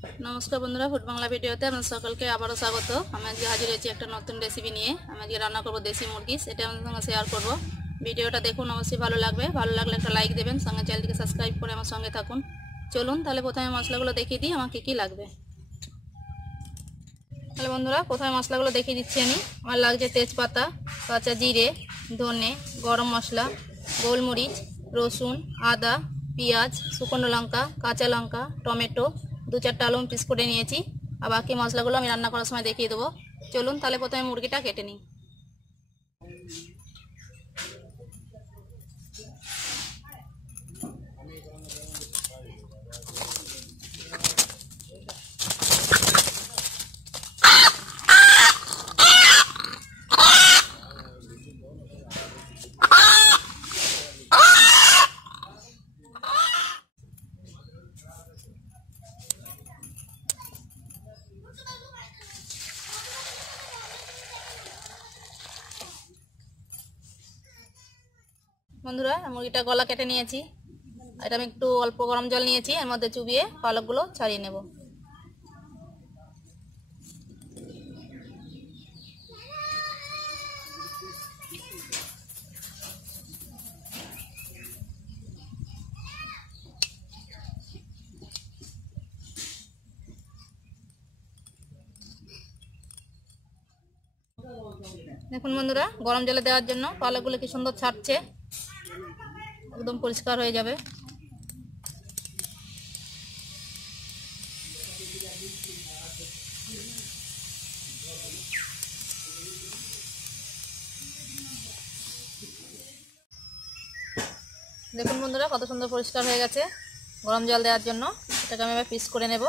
নমস্কার বন্ধুরা, ফুড বাংলা ভিডিওতে আপনাদের সকলকে আবারও স্বাগত। আমি আজকে হাজির হয়েছি একটা নতুন রেসিপি নিয়ে। আমি আজকে রান্না করব দেশি মুরগি, সেটা আপনাদের সঙ্গে শেয়ার করব। ভিডিওটা দেখুন, অবশ্যই ভালো লাগবে। ভালো লাগলে একটা লাইক দেবেন, সঙ্গে চ্যানেলটিকে সাবস্ক্রাইব করে আমার সঙ্গে থাকুন। চলুন তাহলে প্রথমে মশলাগুলো দেখিয়ে দিই আমাকে কী লাগবে। তাহলে বন্ধুরা প্রথমে মশলাগুলো দেখিয়ে দিচ্ছি আমি। আমার লাগছে তেজপাতা, কাঁচা জিরে, ধনে, গরম মশলা, গোলমরিচ, রসুন, আদা, পেঁয়াজ, শুকনো লঙ্কা, কাঁচা লঙ্কা, টমেটো, 2-4টা আলু পিস করে নিয়েছি। আর বাকি মশলাগুলো আমি রান্না করার সময় দেখিয়ে দেবো। চলুন তাহলে প্রথমে মুরগিটা কেটে নিই। বন্ধুরা মুরগিটা গলা কেটে নিয়েছি। এটা আমি একটু অল্প গরম জল নিয়েছি, এর মধ্যে চুবিয়ে পালকগুলো ছাড়িয়ে নেব। দেখুন বন্ধুরা, গরম জলে দেওয়ার জন্য পালকগুলো কি সুন্দর ছাড়ছে, একদম পরিষ্কার হয়ে যাবে। দেখুন বন্ধুরা কত সুন্দর পরিষ্কার হয়ে গেছে গরম জল দেওয়ার জন্য। এটাকে আমি এবার পিস করে নেব।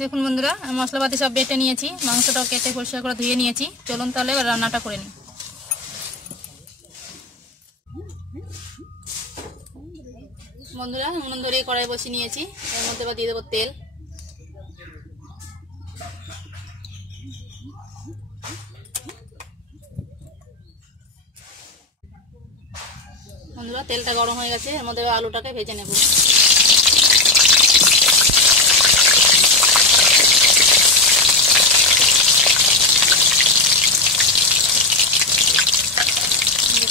দেখুন বন্ধুরা মশলাপাতি সব বেটে নিয়েছি, মাংসটাও কেটে পরিষ্কার করে ধুয়ে নিয়েছি। চলুন তাহলে এবার রান্নাটা করে নিই। বন্ধুরা উনুন ধরিয়ে কড়াই বসিয়ে নিয়েছি, এর মধ্যে এবার দিয়ে দেবো তেল। বন্ধুরা তেলটা গরম হয়ে গেছে, এর মধ্যে আলুটাকে ভেজে নেব।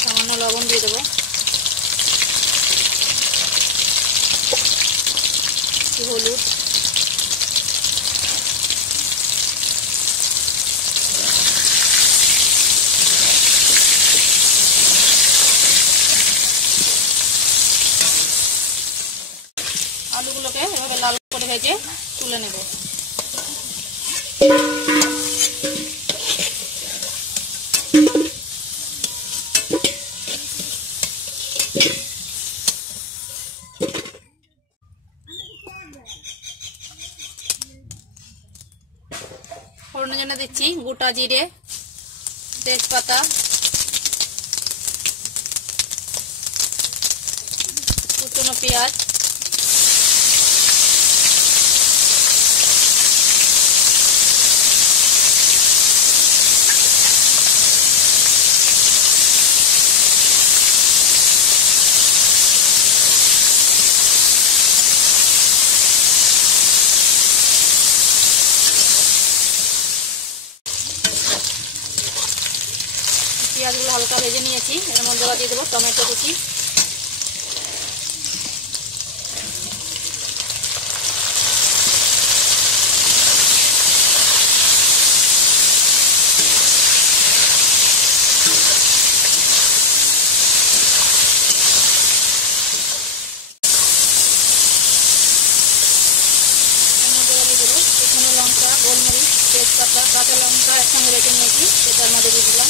সামান্য লবণ দিয়ে দেবো, হলুদ, করে ভেজে তুলে নেব। ফোড়নের জন্য দিচ্ছি গোটা জিরে, তেজপাতা, কুচনো পেঁয়াজ, পেঁয়াজগুলো হালকা ভেজে নিয়েছি। এর মধ্যে দিয়ে দেবো টমেটো কুচি, শুকনো লঙ্কা, গোলমরিচ, তেজপাতা, কাঁচা লঙ্কা একসঙ্গে বেটে নিয়েছি, সেটার মধ্যে দিয়ে দিলাম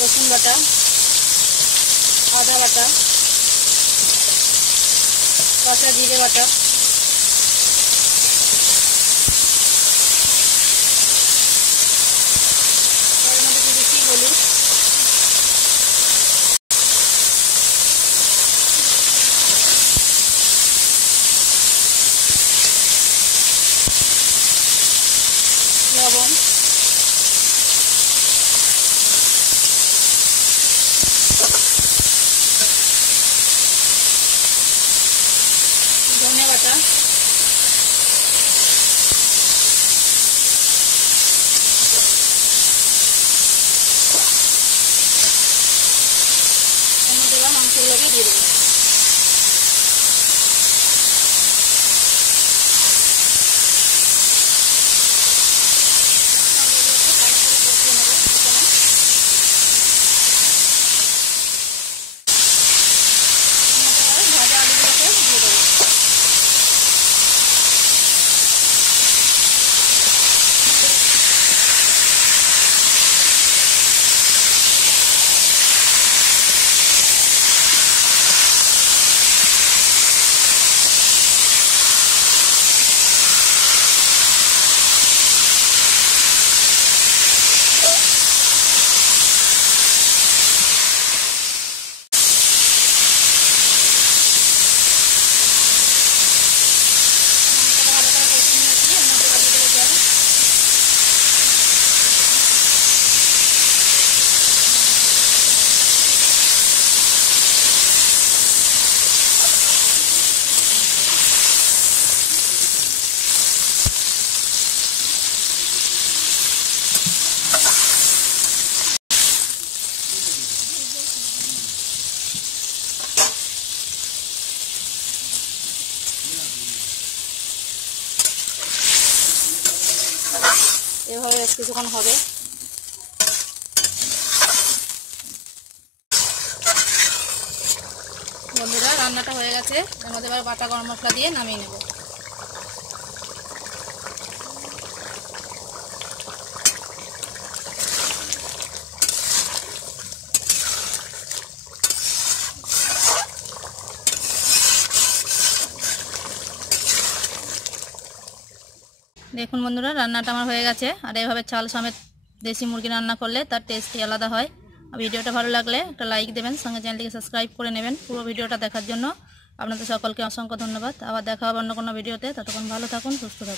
রসুন বাটা, আদা বাটা, কাঁচা জিরে বাটা, এর মধ্যে দিয়ে দিচ্ছি হলুদ, লবণ, ধনে বাটা, মাংসগুলোকে দিয়ে দেবো। ভাজা আলুগুলোকে দিয়ে দেবো। এভাবে কিছুক্ষণ হবে। বন্ধুরা, রান্নাটা হয়ে গেছে। এর মধ্যে এবার বাটা গরম মশলা দিয়ে নামিয়ে নেব। দেখুন বন্ধুরা, রান্নাটা আমার হয়ে গেছে। আর এভাবে চাল সমেত দেশি মুরগি রান্না করলে তার টেস্টই আলাদা হয়। ভিডিওটা ভালো লাগলে একটা লাইক দেবেন, সঙ্গে চ্যানেলটিকে সাবস্ক্রাইব করে নেবেন। পুরো ভিডিওটা দেখার জন্য আপনাদের সকলকে অসংখ্য ধন্যবাদ। আবার দেখা হবে অন্য কোনো ভিডিওতে। ততক্ষণ ভালো থাকুন, সুস্থ থাকুন।